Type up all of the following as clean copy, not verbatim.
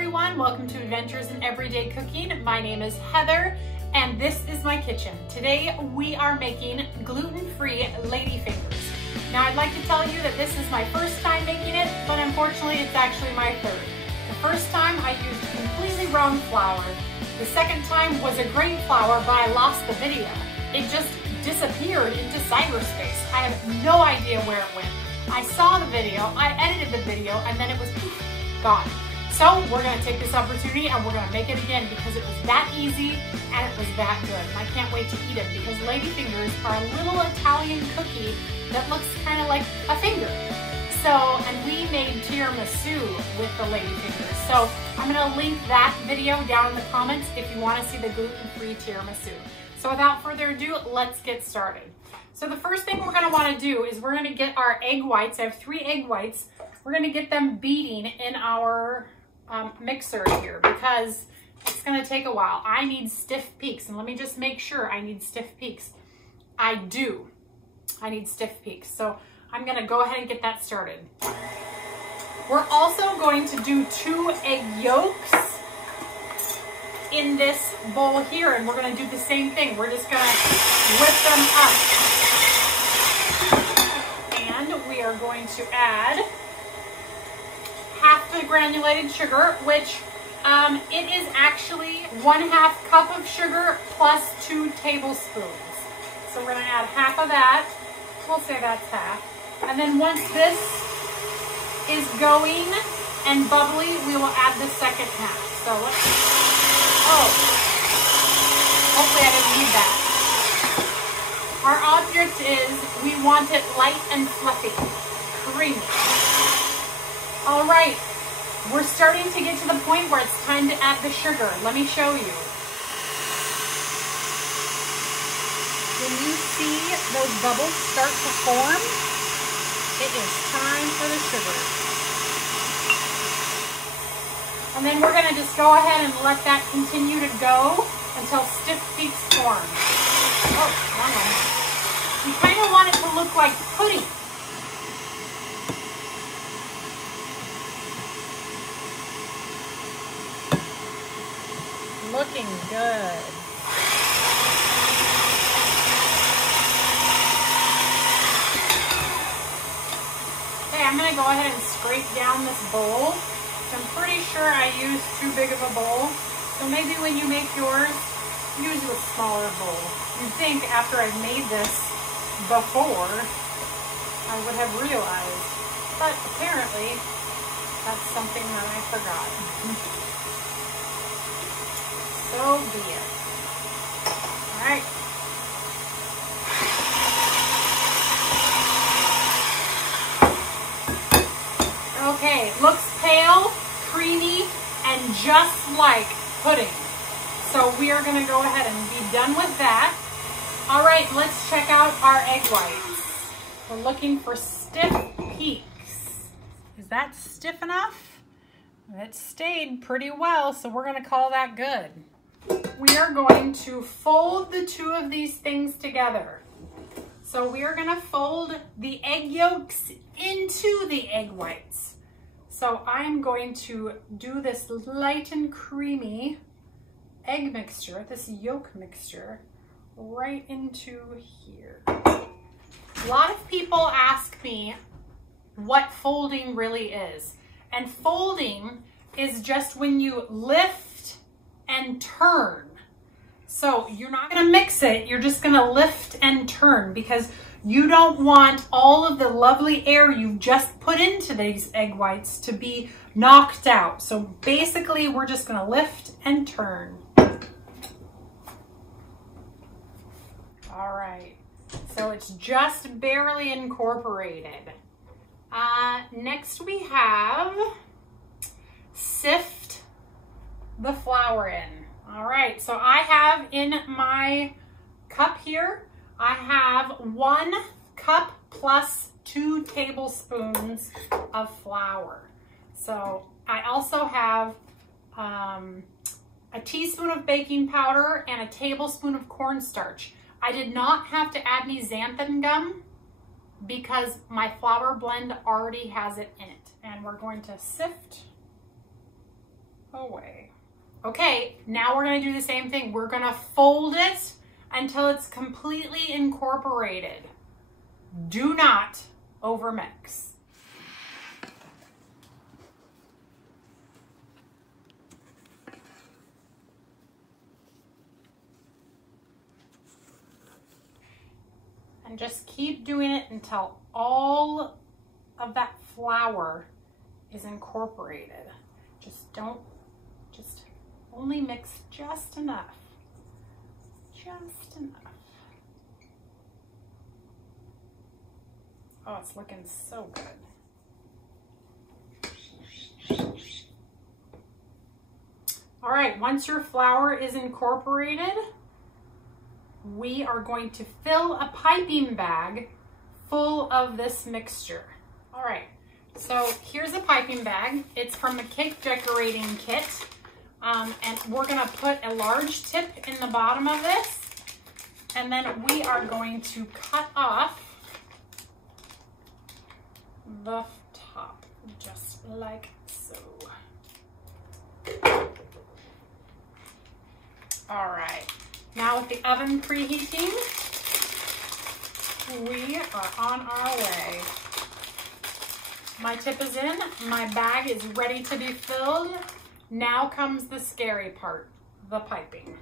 everyone, welcome to Adventures in Everyday Cooking. My name is Heather and this is my kitchen. Today we are making gluten-free ladyfingers. Now I'd like to tell you that this is my first time making it, but unfortunately it's actually my third. The first time I used completely wrong flour. The second time was a grain flour, but I lost the video. It just disappeared into cyberspace. I have no idea where it went. I saw the video, I edited the video, and then it was poof, gone. So we're gonna take this opportunity and we're gonna make it again because it was that easy and it was that good. And I can't wait to eat it because ladyfingers are a little Italian cookie that looks kind of like a finger. So, and we made tiramisu with the ladyfingers. So I'm gonna link that video down in the comments if you wanna see the gluten-free tiramisu. So without further ado, let's get started. So the first thing we're gonna wanna do is we're gonna get our egg whites. I have 3 egg whites. We're gonna get them beating in our mixer here because it's gonna take a while. I need stiff peaks, and let me just make sure I need stiff peaks. I do. I need stiff peaks. So I'm gonna go ahead and get that started. We're also going to do 2 egg yolks in this bowl here, and we're gonna do the same thing. We're just gonna whip them up. And we are going to add half the granulated sugar, which it is actually 1/2 cup of sugar plus 2 tablespoons. So we're gonna add half of that. We'll say that's half. And then once this is going and bubbly, we will add the second half. So let's, oh, hopefully I didn't need that. Our object is we want it light and fluffy, creamy. All right, we're starting to get to the point where it's time to add the sugar. Let me show you. When you see those bubbles start to form, it is time for the sugar. And then we're gonna just go ahead and let that continue to go until stiff peaks form. Oh, wrong one. You kind of want it to look like pudding. Looking good. Okay, I'm gonna go ahead and scrape down this bowl. I'm pretty sure I used too big of a bowl. So maybe when you make yours, use a smaller bowl. You'd think after I've made this before, I would have realized. But apparently, that's something that I forgot. So be it. All right. Okay, looks pale, creamy, and just like pudding. So we are gonna go ahead and be done with that. All right, let's check out our egg whites. We're looking for stiff peaks. Is that stiff enough? It stayed pretty well, so we're gonna call that good. We are going to fold the 2 of these things together. So we are gonna fold the egg yolks into the egg whites. So I'm going to do this light and creamy egg mixture, this yolk mixture, right into here. A lot of people ask me what folding really is. And folding is just when you lift and turn. So you're not gonna mix it, you're just gonna lift and turn because you don't want all of the lovely air you've just put into these egg whites to be knocked out. So basically we're just gonna lift and turn. All right, so it's just barely incorporated. Next we have sift the flour in. All right, so I have in my cup here, I have 1 cup plus 2 tablespoons of flour. So I also have a teaspoon of baking powder and a tablespoon of cornstarch. I did not have to add any xanthan gum because my flour blend already has it in it. And we're going to sift away. Okay, now we're gonna do the same thing. We're gonna fold it until it's completely incorporated. Do not overmix. And just keep doing it until all of that flour is incorporated. Just only mix just enough. Just enough. Oh, it's looking so good. All right, once your flour is incorporated, we are going to fill a piping bag full of this mixture. All right, so here's a piping bag. It's from the cake decorating kit. And we're gonna put a large tip in the bottom of this, and then we are going to cut off the top, just like so. All right, now with the oven preheating, we are on our way. My tip is in, my bag is ready to be filled. Now comes the scary part, the piping.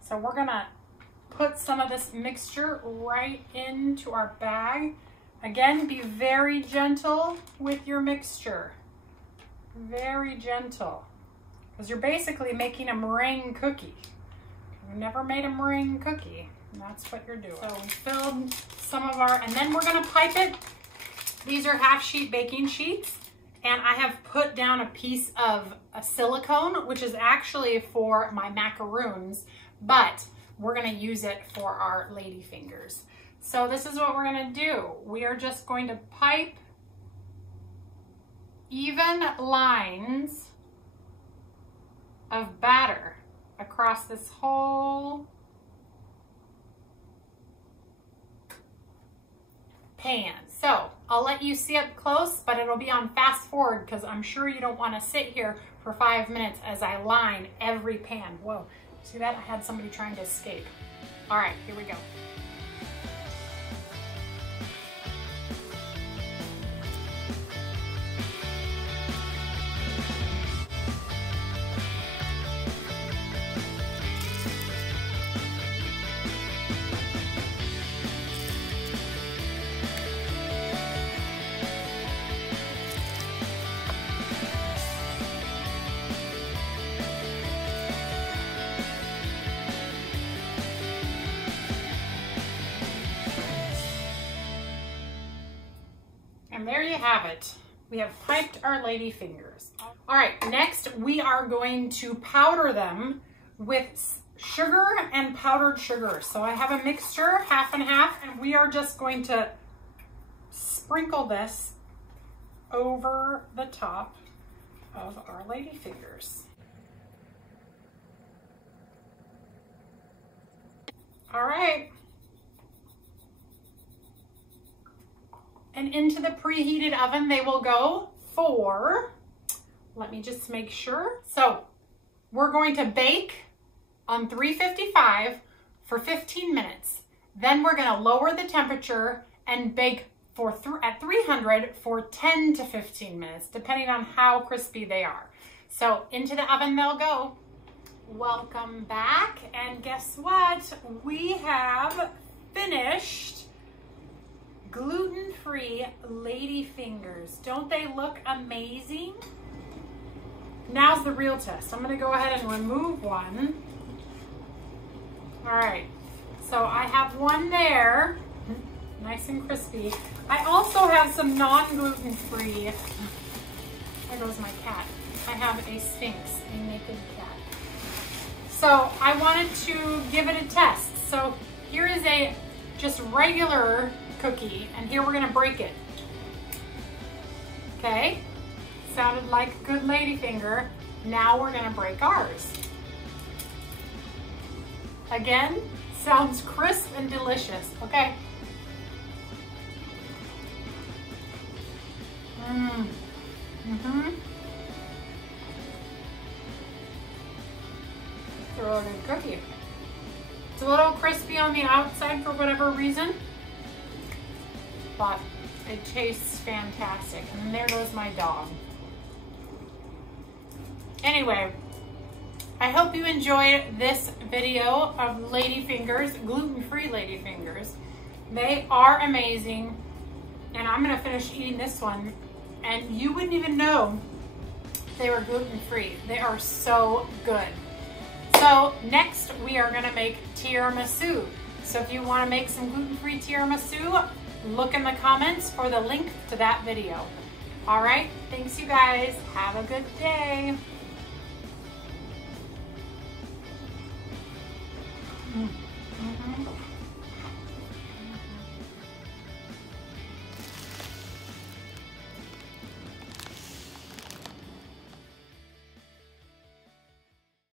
So we're gonna put some of this mixture right into our bag. Again, be very gentle with your mixture. Very gentle, because you're basically making a meringue cookie. You've never made a meringue cookie, and that's what you're doing. So we filled some of our, and then we're gonna pipe it. These are half sheet baking sheets. And I have put down a piece of a silicone, which is actually for my macaroons, but we're gonna use it for our lady fingers. So this is what we're gonna do. We are just going to pipe even lines of batter across this whole pan. So I'll let you see up close, but it'll be on fast forward because I'm sure you don't want to sit here for 5 minutes as I line every pan. Whoa, see that? I had somebody trying to escape. All right, here we go. And there you have it. We have piped our lady fingers. All right, next we are going to powder them with sugar and powdered sugar. So I have a mixture, half and half, and we are just going to sprinkle this over the top of our lady fingers. All right. And into the preheated oven they will go for, let me just make sure. So we're going to bake on 355 for 15 minutes. Then we're gonna lower the temperature and bake at 300 for 10 to 15 minutes, depending on how crispy they are. So into the oven they'll go. Welcome back, and guess what? We have finished gluten-free lady fingers. Don't they look amazing? Now's the real test. I'm gonna go ahead and remove one. All right, so I have one there, nice and crispy. I also have some non-gluten-free, there goes my cat. I have a Sphinx, a naked cat. So I wanted to give it a test. So here is a just regular cookie, and here we're gonna break it. Okay, sounded like a good lady finger. Now we're gonna break ours. Again, sounds crisp and delicious. Okay. really good cookie. It's a little crispy on the outside for whatever reason, but it tastes fantastic. And there goes my dog. Anyway, I hope you enjoyed this video of ladyfingers, gluten-free ladyfingers. They are amazing, and I'm gonna finish eating this one, and you wouldn't even know they were gluten-free. They are so good. So next we are gonna make tiramisu. So if you wanna make some gluten-free tiramisu, look in the comments for the link to that video. All right, thanks you guys. Have a good day.